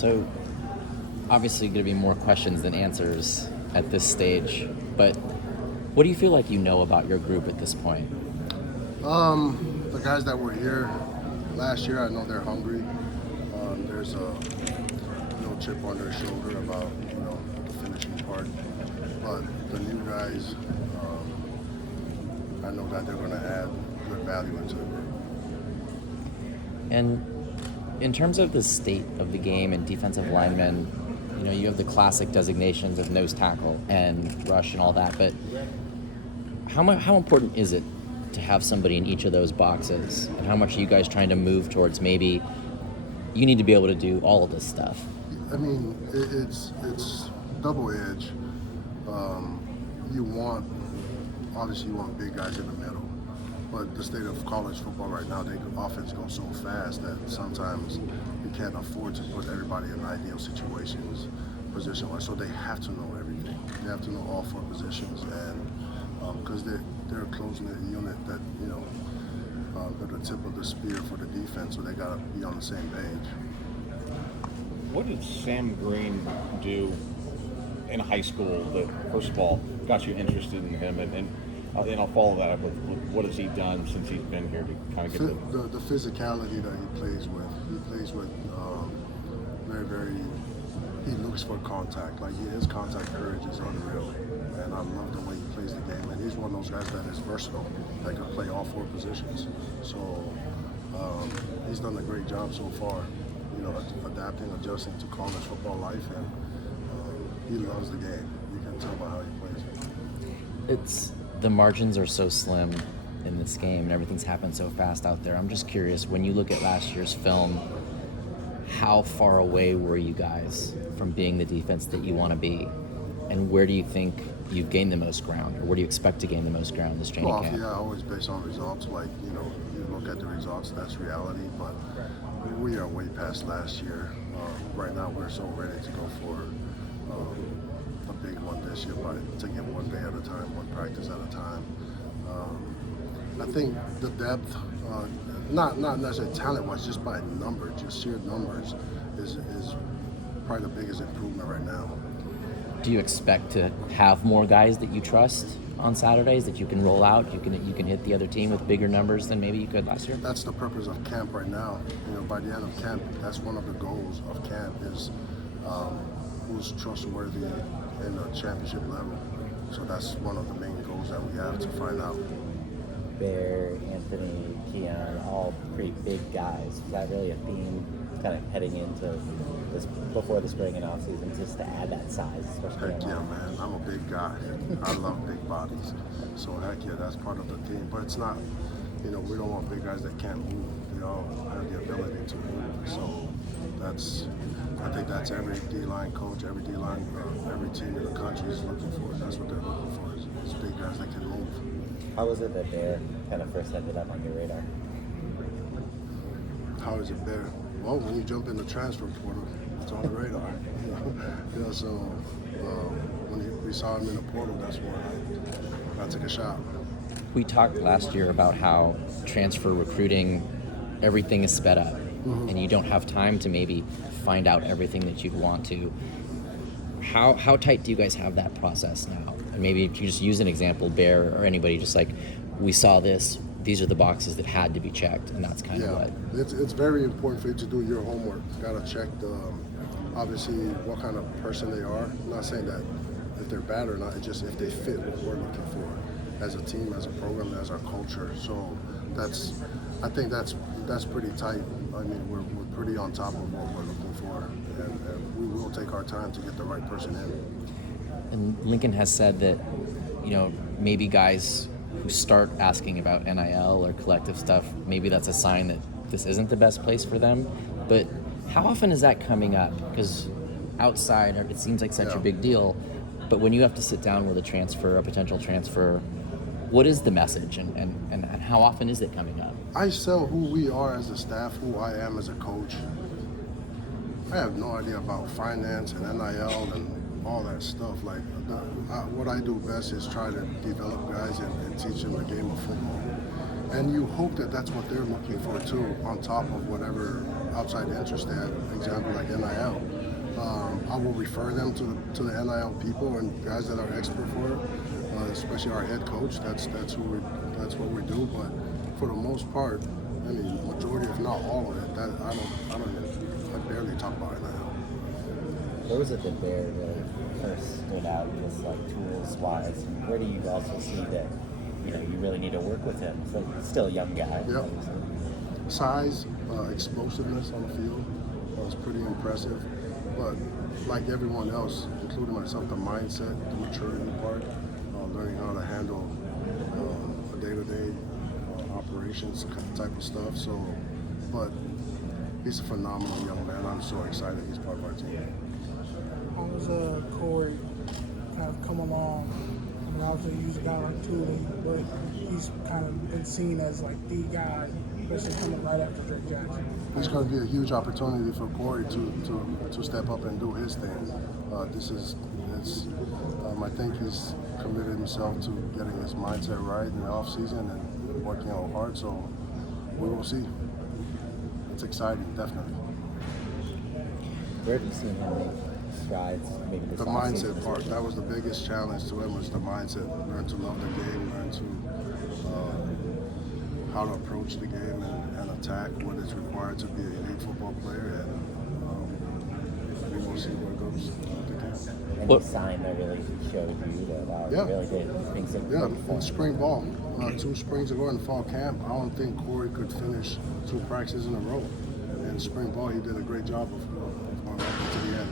So, obviously going to be more questions than answers at this stage, but what do you feel like you know about your group at this point? The guys that were here last year, I know they're hungry. There's a little chip on their shoulder about the finishing part. But the new guys, I know that they're going to add good value into the group. And in terms of the state of the game and defensive linemen, you have the classic designations of nose tackle and rush and all that, but how important is it to have somebody in each of those boxes? And how much are you guys trying to move towards maybe you need to be able to do all of this stuff? I mean, it's double-edged. Obviously you want big guys in the middle, but the state of college football right now, the offense goes so fast that sometimes you can't afford to put everybody in ideal situations, position-wise. So they have to know everything. They have to know all four positions, and because they're a close-knit unit that they're the tip of the spear for the defense, so they got to be on the same page. What did Sam Green do in high school that, first of all, got you interested in him? And I'll follow that up with what has he done since he's been here to kind of get the physicality that he plays with. He plays with very, very. He looks for contact. Like his contact courage is unreal, and I love the way he plays the game. And he's one of those guys that is versatile, that can play all four positions. So he's done a great job so far. Adapting, adjusting to college football life, and he loves the game. You can tell by how he plays. The margins are so slim in this game and everything's happened so fast out there. I'm just curious, when you look at last year's film, how far away were you guys from being the defense that you want to be? And where do you think you've gained the most ground, or where do you expect to gain the most ground this training camp? Yeah, always based on results. You look at the results, that's reality, but we are way past last year. Right now, we're so ready to go for a big one this year, but take it one day at a time, one practice at a time. I think the depth, not necessarily talent-wise, just by number, just sheer numbers, is probably the biggest improvement right now. Do you expect to have more guys that you trust on Saturdays that you can roll out? You can hit the other team with bigger numbers than maybe you could last year? That's the purpose of camp right now. By the end of camp, that's one of the goals of camp is who's trustworthy in the championship level. So that's one of the main goals that we have to find out. Bear, Anthony, Keon, all pretty big guys. Is that really a theme kind of heading into this before the spring and off season, just to add that size? Heck yeah, man. I'm a big guy. I love big bodies. So heck yeah, that's part of the theme. But it's not, we don't want big guys that can't move. They all have the ability to move. So I think that's every D-line coach, every D-line, every team in the country is looking for. That's what they're looking for, is big guys that can move. How was it that Bear kind of first ended up on your radar? How is it Bear? Well, when you jump in the transfer portal, it's on the radar. So when we saw him in the portal, that's when I took a shot. We talked last year about how transfer recruiting, everything is sped up, and you don't have time to maybe find out everything that you'd want to. How tight do you guys have that process now? And maybe if you just use an example, Bear or anybody, just like, we saw this, these are the boxes that had to be checked, and that's kind of what. It's very important for you to do your homework. Got to check obviously what kind of person they are. I'm not saying that if they're bad or not, it's just if they fit what we're looking for as a team, as a program, as our culture. So I think that's pretty tight. I mean, we're pretty on top of what we're looking for, and we will take our time to get the right person in. And Lincoln has said that, maybe guys who start asking about NIL or collective stuff, maybe that's a sign that this isn't the best place for them. But how often is that coming up? Because outside, it seems like such a big deal. But when you have to sit down with a potential transfer, what is the message, and how often is it coming up? I sell who we are as a staff, who I am as a coach. I have no idea about finance and NIL and all that stuff. What I do best is try to develop guys and teach them the game of football. And you hope that that's what they're looking for too, on top of whatever outside interest they have. Example like NIL. I will refer them to the NIL people and guys that are expert for it, especially our head coach. That's what we do. But for the most part, I mean, majority, if not all of it, that I barely talk about NIL. Where was it that Bear really first stood out, just like tools wise? And where do you also see that you really need to work with him? So he's still a young guy. Yep. Obviously. Size, explosiveness on the field was pretty impressive. But like everyone else, including myself, the mindset, the maturity part, learning how to handle a day-to-day operations type of stuff. So, but he's a phenomenal young man. I'm so excited he's part of our team. How does Corey kind of come along? I mean, obviously he's a guy like Tooling, but he's kind of been seen as like the guy, especially coming right after Drake Jackson. It's going to be a huge opportunity for Corey to step up and do his thing. I think he's committed himself to getting his mindset right in the offseason and working out hard, so we will see. It's exciting, definitely. Where have you seen him make strides? Maybe this The offseason? mindset part, that was the biggest challenge to him, was the mindset. Learn to love the game, learn to how to approach the game and attack what is required to be an elite football player, and we will see where it goes. Any sign that really showed you that Yeah. he really did things that Yeah, before? in spring ball, 2 springs ago in fall camp, I don't think Corey could finish 2 practices in a row. In spring ball, he did a great job of going right to the end.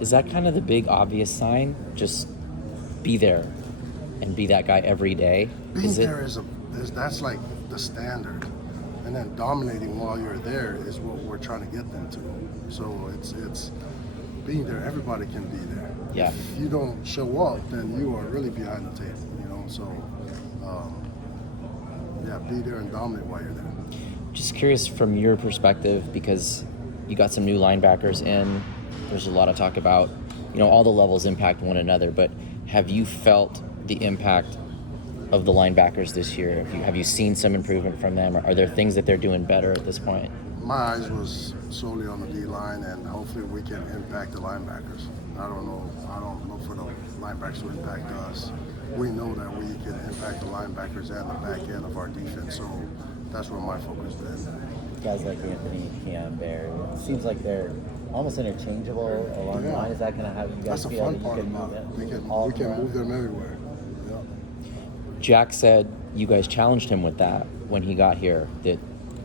Is that kind of the big obvious sign? Just be there and be that guy every day? Being Is it? there that's like the standard, and then dominating while you're there is what we're trying to get them to. So it's being there. Everybody can be there. Yeah. If you don't show up, then you are really behind the table. So be there and dominate while you're there. Just curious from your perspective, because you got some new linebackers in. There's a lot of talk about, all the levels impact one another, but have you felt the impact of the linebackers this year? Have you seen some improvement from them? Are there things that they're doing better at this point? My eyes was solely on the D-line, and hopefully we can impact the linebackers. I don't know. I don't look for the linebackers to impact us. We know that we can impact the linebackers and the back end of our defense, so that's where my focus is. Guys like Anthony, Keon, Bear, it seems like they're almost interchangeable along the line. Is that kind of how you guys That's the feel fun that you part can about move it. them? We can move them everywhere. Yeah. Jack said you guys challenged him with that when he got here, that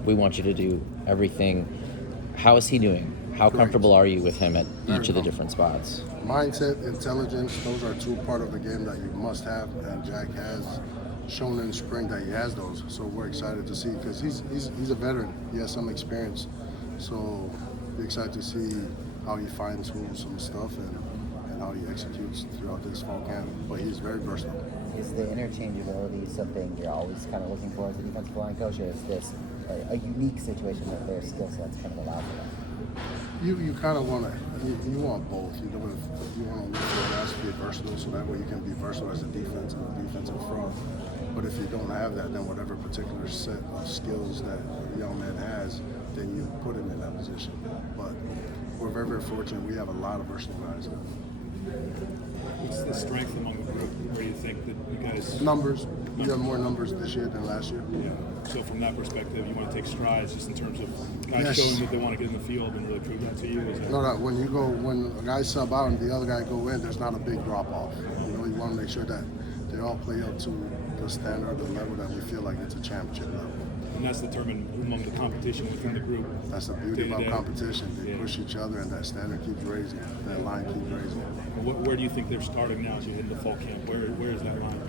we want you to do everything. How is he doing? How Great. comfortable are you with him at Very each of the comfortable. different spots? Mindset, intelligence, those are 2 part of the game that you must have, and Jack has shown in spring that he has those. So we're excited to see, because he's a veteran. He has some experience. So we're excited to see how he fine-tunes some stuff and how he executes throughout this fall camp. But he's very versatile. Is the interchangeability something you're always kind of looking for as a defensive line coach, or is this a unique situation that their skill sets kind of allow for that? You kind of want to, you want both. You want to look for guys to be versatile, so that way you can be versatile as a defensive front. But if you don't have that, then whatever particular set of skills that a young man has, then you put him in that position. But we're very, very fortunate. We have a lot of versatile guys. What's the strength among the group? Where do you think that you guys... Numbers. We have more numbers this year than last year. Yeah. So from that perspective, you want to take strides just in terms of guys Yes. showing that they want to get in the field and really prove that to you? Is that... No, when a guy sub out and the other guy go in, there's not a big drop off. You want to make sure that they all play up to the standard, the level that we feel like it's a championship level. And that's determined among the competition within the group. That's the beauty about Day-to-day. competition. They push each other, and that standard keeps raising. That line keeps raising. Where do you think they're starting now as you hit the fall camp? Where is that line?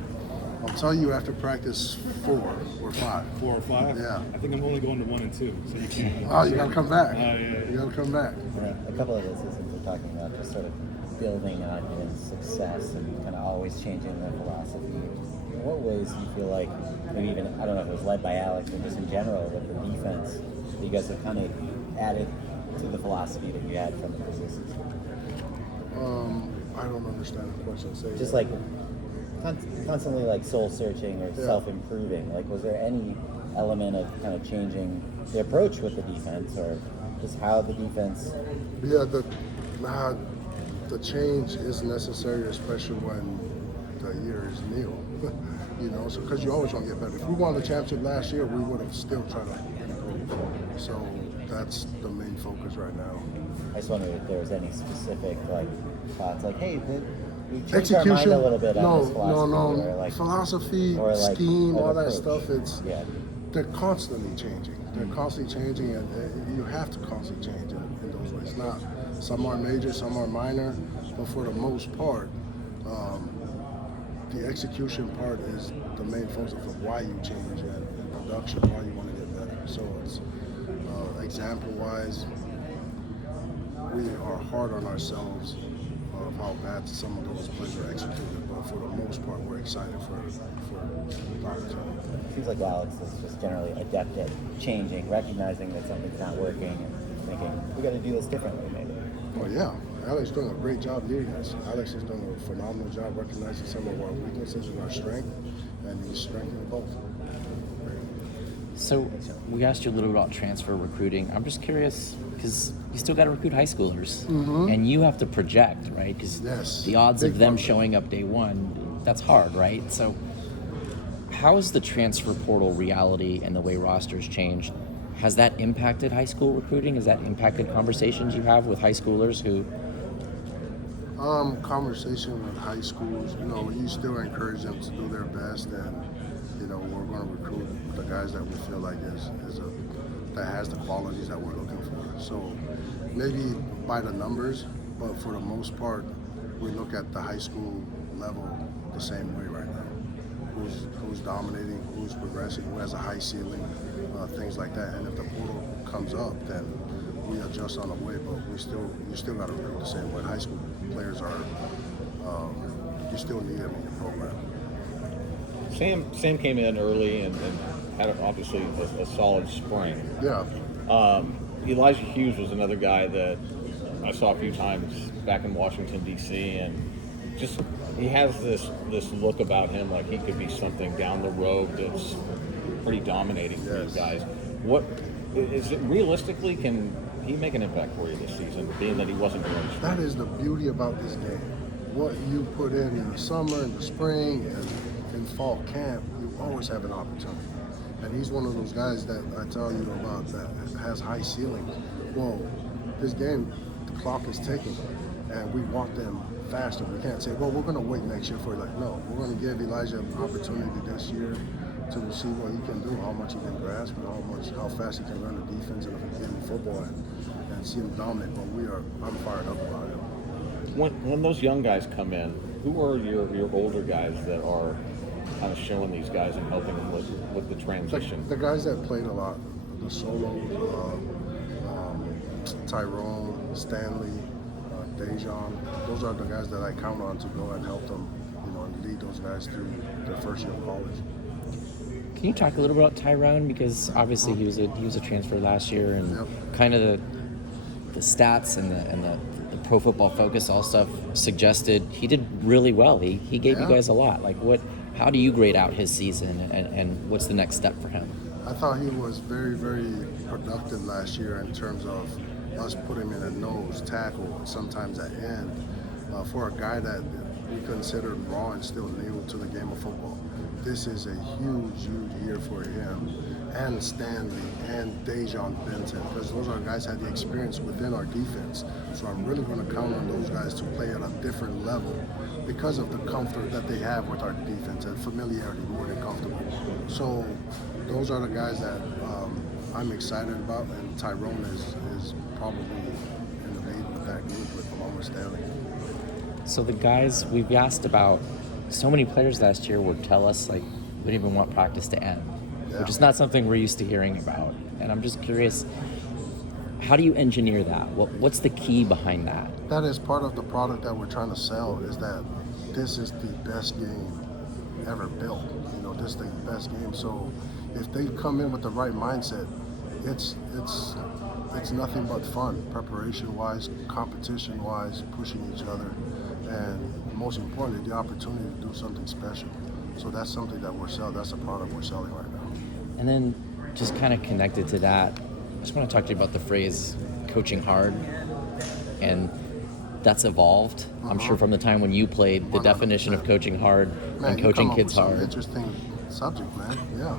I'll tell you after practice 4 or 5. 4 or 5? Yeah. I think I'm only going to 1 and 2, so you can't. Oh, you got to come back. Yeah. You got to come back. A couple of those instances we're talking about just sort of building on his success and kind of always changing their philosophy. In what ways do you feel like, maybe even, I don't know if it was led by Alex or just in general, with the defense, that you guys have kind of added to the philosophy that you had from the previous season? I don't understand the question. Say Just that. like constantly like soul searching or self improving. Like, was there any element of kind of changing the approach with the defense, or just how the defense? Yeah, the change is necessary, especially when the year is new. So because you always want to get better. If we won the championship last year, we would have still tried to improve. So that's the main focus right now. I just wondered if there was any specific like thoughts, like, hey, we changed our mind a little bit on this philosophy, or like philosophy, or like scheme, all that approach. stuff. They're constantly changing. They're constantly changing, and you have to constantly change in those ways. Not some are major, some are minor, but for the most part, the execution part is the main focus of why you change and production, why you want to get better. So it's example-wise, we are hard on ourselves of how bad some of those plays are executed, but for the most part, we're excited for the opportunity. It seems like Alex is just generally adept at changing, recognizing that something's not working, and thinking we got to do this differently, maybe. Well, yeah, Alex is doing a great job leading us. Alex is doing a phenomenal job recognizing some of our weaknesses and our strength, and he's strengthening both. So we asked you a little bit about transfer recruiting. I'm just curious because you still got to recruit high schoolers, and you have to project, right? Because the odds of them showing up day one, that's hard, right? So how is the transfer portal reality and the way rosters changed? Has that impacted high school recruiting? Has that impacted conversations you have with high schoolers who? Conversation with high schools, you still encourage them to do their best, and we're going to recruit the guys that we feel like that has the qualities that we're looking for. So maybe by the numbers, but for the most part, we look at the high school level the same way right now. Who's dominating, who's progressing, who has a high ceiling, things like that. And if the portal comes up, then we adjust on the way. But you still got to recruit the same way. High school players are. You still need them in your program. Sam came in early and had obviously a solid spring. Yeah. Elijah Hughes was another guy that I saw a few times back in Washington, D.C., and just he has this look about him like he could be something down the road that's pretty dominating for these guys. What is it realistically? Can he make an impact for you this season, being that he wasn't doing it? That is the beauty about this game. What you put in the summer, in the spring, and in fall camp, you always have an opportunity. And he's one of those guys that I tell you about that has high ceilings. Well, this game, the clock is ticking, and we want them faster. We can't say, well, we're going to wait next year for it. Like, no, we're going to give Elijah an opportunity this year to see what he can do, how much he can grasp, and how fast he can learn the defense and in football and see him dominate. But I'm fired up about him. When those young guys come in, who are your older guys that are kind of showing these guys and helping them with the transition? The guys that played a lot, the solos, Tyrone, Stanley, Dejan, those are the guys that I count on to go and help them, and lead those guys through their first year of college. Can you talk a little bit about Tyrone? Because obviously he was a transfer last year, and kind of the stats and the Pro Football Focus all stuff suggested he did really well. He gave you guys a lot. Like how do you grade out his season, and what's the next step for him? I thought he was very, very productive last year in terms of us putting him in a nose tackle, sometimes at end, for a guy that we considered raw and still new to the game of football. This is a huge, huge year for him and Stanley and Dejan Benton, because those are guys that had the experience within our defense. So I'm really going to count on those guys to play at a different level because of the comfort that they have with our defense and familiarity more than comfortable. So those are the guys that I'm excited about, and Tyrone is probably in the lead with that group along with Stanley. So the guys we've asked about, so many players last year would tell us like we didn't even want practice to end, which is not something we're used to hearing about. And I'm just curious, how do you engineer that? What's the key behind that? That is part of the product that we're trying to sell, is that this is the best game ever built. This is the best game. So if they come in with the right mindset, it's it's nothing but fun, preparation-wise, competition-wise, pushing each other, and most importantly, the opportunity to do something special. So that's something that we're selling. That's a product we're selling right now. And then just kind of connected to that, I just want to talk to you about the phrase coaching hard. And that's evolved. I'm sure from the time when you played, the 100%. definition of coaching hard Man, and you coaching come up kids with some hard. interesting subject, man. Yeah.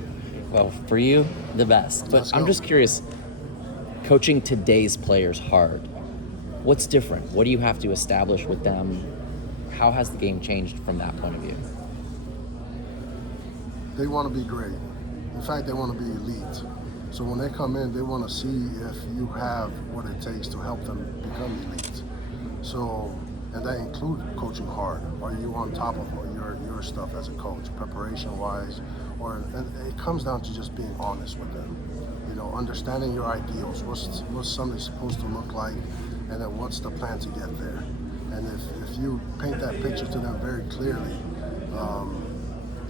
Well, for you, the best. But Let's I'm go. just curious, coaching today's players hard, what's different? What do you have to establish with them? How has the game changed from that point of view? They want to be great. In fact, they want to be elite. So when they come in, they want to see if you have what it takes to help them become elite. So, and that includes coaching hard. Are you on top of your stuff as a coach, preparation-wise? And it comes down to just being honest with them. You know, understanding your ideals. What's something supposed to look like, and then what's the plan to get there? And if you paint that picture to them very clearly,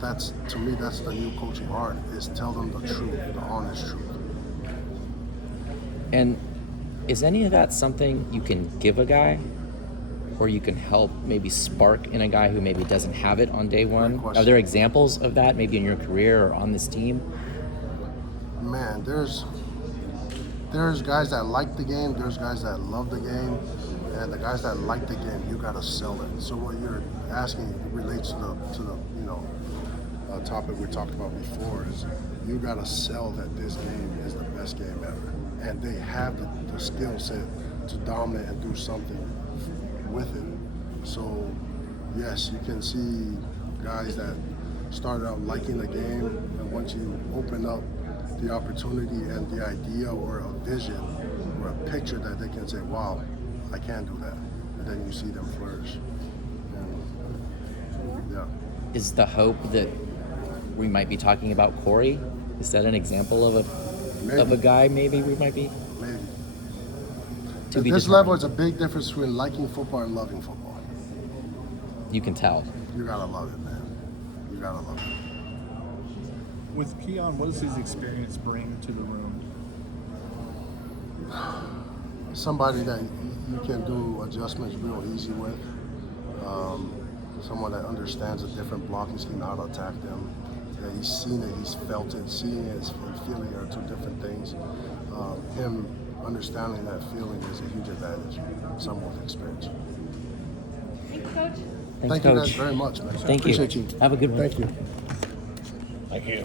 that's, to me, that's the new coaching art, is tell them the truth, the honest truth. And is any of that something you can give a guy, or you can help maybe spark in a guy who maybe doesn't have it on day one? question. Are there examples of that maybe in your career or on this team? Man, there's guys that like the game, there's guys that love the game, and the guys that like the game, you gotta sell it. So what you're asking relates to the topic we talked about before, is you gotta sell that this game is the best game ever, and they have the skill set to dominate and do something with it. So yes, you can see guys that started out liking the game, and once you open up the opportunity and the idea or a vision or a picture that they can say, wow, I can do that, and then you see them flourish. And, yeah. Is the hope that we might be talking about Corey? Is that an example of a guy maybe we might be? Maybe. To At be this determined. level, it's a big difference between liking football and loving football. You can tell. You gotta love it, man. You gotta love it. With Keon, what does his experience bring to the room? Somebody that you can do adjustments real easy with. Someone that understands a different blocking scheme, how to attack them. That he's seen it, he's felt it. Seeing it and feeling it are two different things. Him understanding that feeling is a huge advantage. Someone with experience. Thanks, Thank you guys Coach. very much, man. Thank Appreciate you. you. Have a good one. Thank you. Thank you.